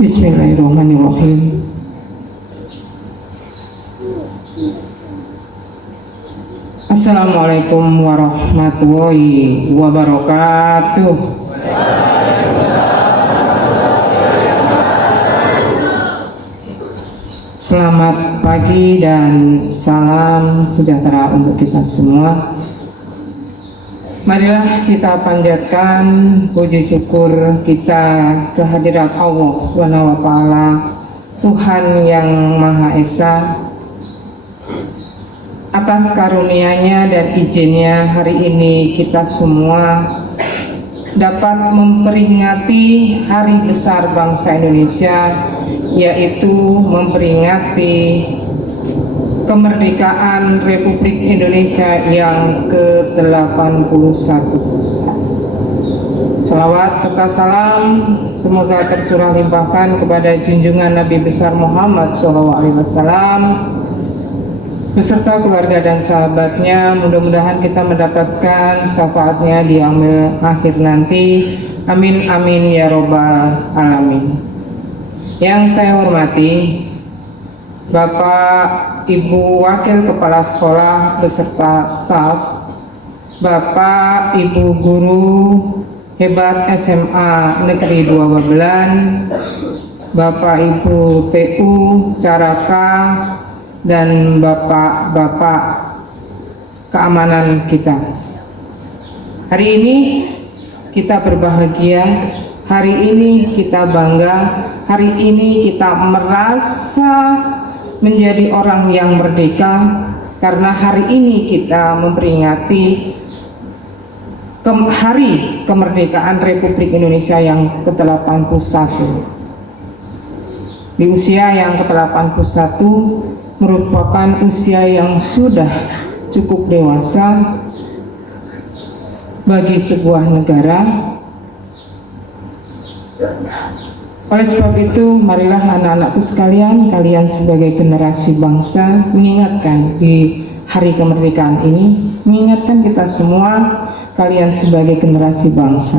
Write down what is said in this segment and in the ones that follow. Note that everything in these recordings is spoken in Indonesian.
Bismillahirrahmanirrahim. Assalamualaikum warahmatullahi wabarakatuh. Selamat pagi dan salam sejahtera untuk kita semua. Marilah kita panjatkan puji syukur kita kehadirat Allah Subhanahu wa Ta'ala, Tuhan yang Maha Esa, atas karunia-Nya dan izinnya hari ini kita semua dapat memperingati hari besar bangsa Indonesia, yaitu memperingati kemerdekaan Republik Indonesia yang ke-81. Salawat serta salam semoga tercurah limpahkan kepada junjungan Nabi besar Muhammad SAW beserta keluarga dan sahabatnya. Mudah-mudahan kita mendapatkan syafaatnya di yaumil akhir nanti. Amin amin ya robbal alamin. Yang saya hormati Bapak Ibu Wakil Kepala Sekolah beserta staf, Bapak Ibu Guru hebat SMA Negeri 2 Babelan, Bapak Ibu TU Caraka, dan bapak-bapak keamanan kita. Hari ini kita berbahagia, hari ini kita bangga, hari ini kita merasa menjadi orang yang merdeka karena hari ini kita memperingati hari kemerdekaan Republik Indonesia yang ke-81. Di usia yang ke-81 merupakan usia yang sudah cukup dewasa bagi sebuah negara. Oleh sebab itu, marilah anak-anakku sekalian, kalian sebagai generasi bangsa mengingatkan di hari kemerdekaan ini, mengingatkan kita semua, kalian sebagai generasi bangsa,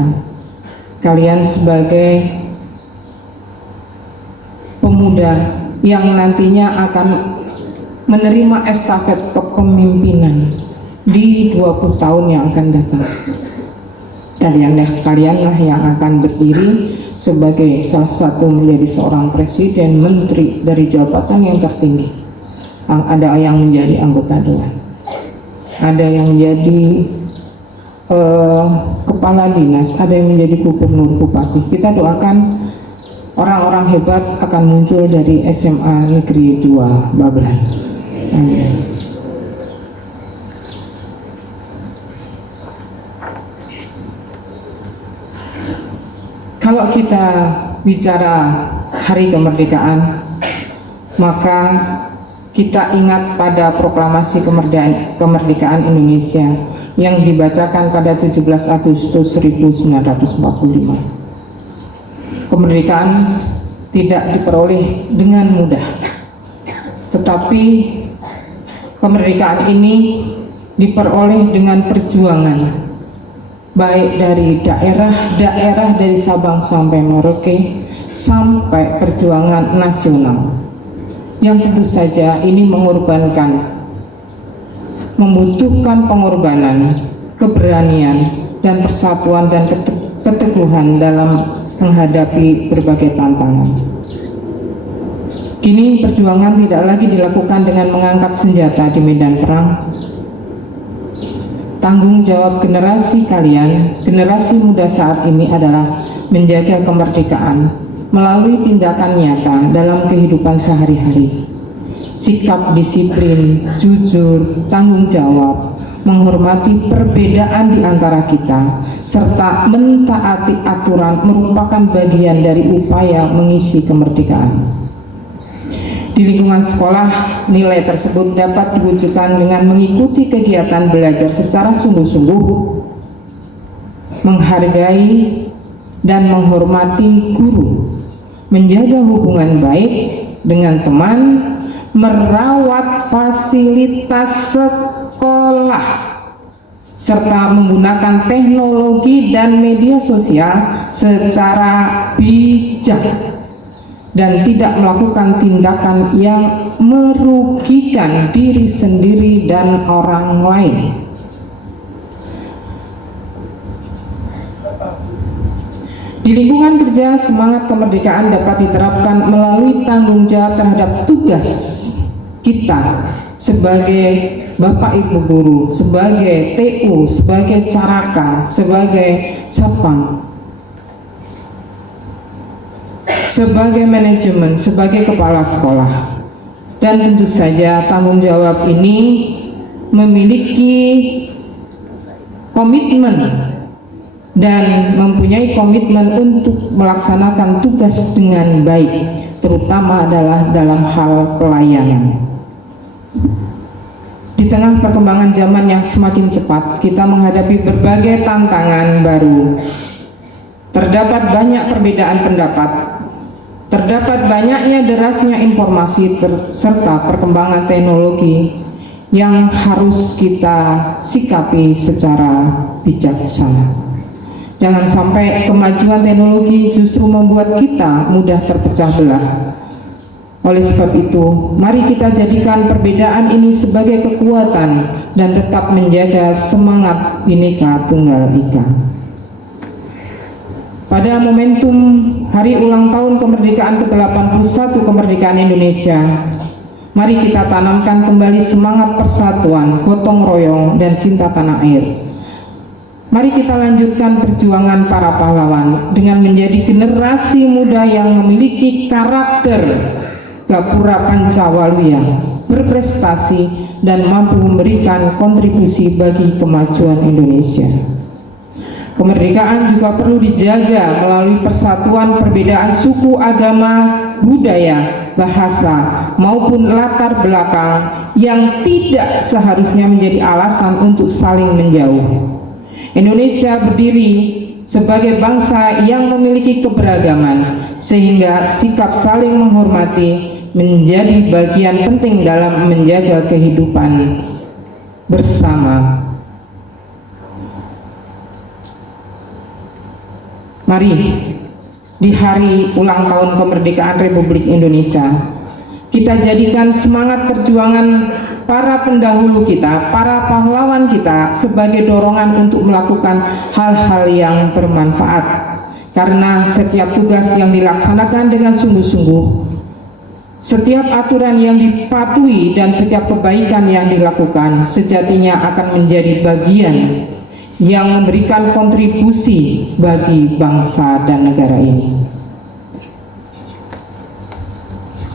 kalian sebagai pemuda yang nantinya akan menerima estafet kepemimpinan di 20 tahun yang akan datang. Kalianlah yang akan berdiri sebagai salah satu menjadi seorang presiden, menteri dari jabatan yang tertinggi. Ada yang menjadi anggota dewan, ada yang menjadi kepala dinas, ada yang menjadi gubernur, bupati. Kita doakan orang-orang hebat akan muncul dari SMA Negeri 2 Babelan. Amin. Kalau kita bicara hari kemerdekaan, maka kita ingat pada proklamasi kemerdekaan Indonesia yang dibacakan pada 17 Agustus 1945. Kemerdekaan tidak diperoleh dengan mudah, tetapi kemerdekaan ini diperoleh dengan perjuangan, baik dari daerah-daerah dari Sabang sampai Merauke, sampai perjuangan nasional, yang tentu saja ini membutuhkan pengorbanan, keberanian, dan persatuan dan keteguhan dalam menghadapi berbagai tantangan. Kini perjuangan tidak lagi dilakukan dengan mengangkat senjata di medan perang. Tanggung jawab generasi kalian, generasi muda saat ini adalah menjaga kemerdekaan melalui tindakan nyata dalam kehidupan sehari-hari. Sikap disiplin, jujur, tanggung jawab, menghormati perbedaan di antara kita, serta mentaati aturan merupakan bagian dari upaya mengisi kemerdekaan. Di lingkungan sekolah, nilai tersebut dapat diwujudkan dengan mengikuti kegiatan belajar secara sungguh-sungguh, menghargai dan menghormati guru, menjaga hubungan baik dengan teman, merawat fasilitas sekolah, serta menggunakan teknologi dan media sosial secara bijak. dan tidak melakukan tindakan yang merugikan diri sendiri dan orang lain. Di lingkungan kerja, semangat kemerdekaan dapat diterapkan melalui tanggung jawab terhadap tugas kita sebagai Bapak Ibu Guru, sebagai TU, sebagai Caraka, sebagai Satpam, sebagai manajemen, sebagai kepala sekolah. Dan tentu saja tanggung jawab ini memiliki komitmen dan mempunyai komitmen untuk melaksanakan tugas dengan baik, terutama adalah dalam hal pelayanan. Di tengah perkembangan zaman yang semakin cepat, kita menghadapi berbagai tantangan baru. Terdapat banyak perbedaan pendapat, terdapat banyaknya derasnya informasi serta perkembangan teknologi yang harus kita sikapi secara bijaksana. Jangan sampai kemajuan teknologi justru membuat kita mudah terpecah belah. Oleh sebab itu, mari kita jadikan perbedaan ini sebagai kekuatan dan tetap menjaga semangat Bhinneka Tunggal Ika. Pada momentum hari ulang tahun kemerdekaan ke-81 kemerdekaan Indonesia, mari kita tanamkan kembali semangat persatuan, gotong royong, dan cinta tanah air. Mari kita lanjutkan perjuangan para pahlawan dengan menjadi generasi muda yang memiliki karakter Gapura Pancawaluya, berprestasi dan mampu memberikan kontribusi bagi kemajuan Indonesia. Kemerdekaan juga perlu dijaga melalui persatuan perbedaan suku, agama, budaya, bahasa, maupun latar belakang yang tidak seharusnya menjadi alasan untuk saling menjauh. Indonesia berdiri sebagai bangsa yang memiliki keberagaman, sehingga sikap saling menghormati menjadi bagian penting dalam menjaga kehidupan bersama. Mari di hari ulang tahun kemerdekaan Republik Indonesia, kita jadikan semangat perjuangan para pendahulu kita, para pahlawan kita sebagai dorongan untuk melakukan hal-hal yang bermanfaat. Karena setiap tugas yang dilaksanakan dengan sungguh-sungguh, setiap aturan yang dipatuhi dan setiap kebaikan yang dilakukan sejatinya akan menjadi bagian yang memberikan kontribusi bagi bangsa dan negara ini.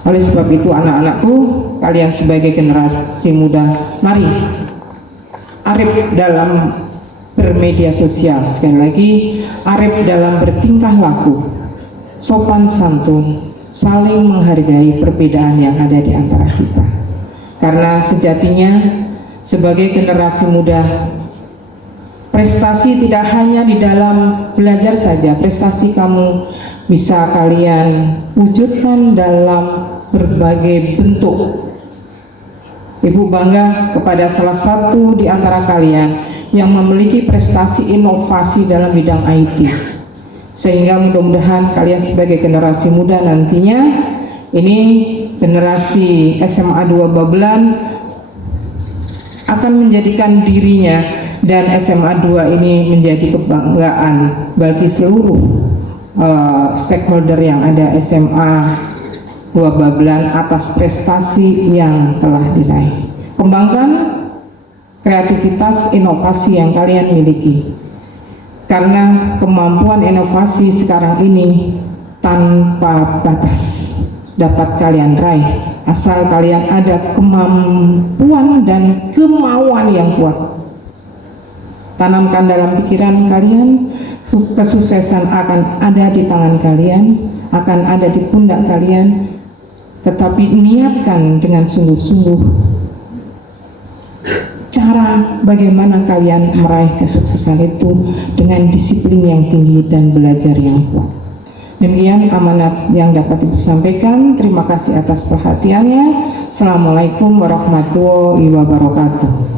Oleh sebab itu, anak-anakku, kalian sebagai generasi muda, mari arif dalam bermedia sosial. Sekali lagi, arif dalam bertingkah laku, sopan santun, saling menghargai perbedaan yang ada di antara kita. Karena sejatinya sebagai generasi muda, prestasi tidak hanya di dalam belajar saja. Prestasi kamu bisa kalian wujudkan dalam berbagai bentuk. Ibu bangga kepada salah satu di antara kalian yang memiliki prestasi inovasi dalam bidang IT, sehingga mudah-mudahan kalian sebagai generasi muda nantinya, ini generasi SMA 2 Babelan, akan menjadikan dirinya dan SMA 2 ini menjadi kebanggaan bagi seluruh stakeholder yang ada SMA 2 Babelan atas prestasi yang telah diraih. Kembangkan kreativitas inovasi yang kalian miliki, karena kemampuan inovasi sekarang ini tanpa batas dapat kalian raih asal kalian ada kemampuan dan kemauan yang kuat. Tanamkan dalam pikiran kalian, kesuksesan akan ada di tangan kalian, akan ada di pundak kalian. Tetapi niatkan dengan sungguh-sungguh cara bagaimana kalian meraih kesuksesan itu dengan disiplin yang tinggi dan belajar yang kuat. Demikian amanat yang dapat disampaikan. Terima kasih atas perhatiannya. Assalamualaikum warahmatullahi wabarakatuh.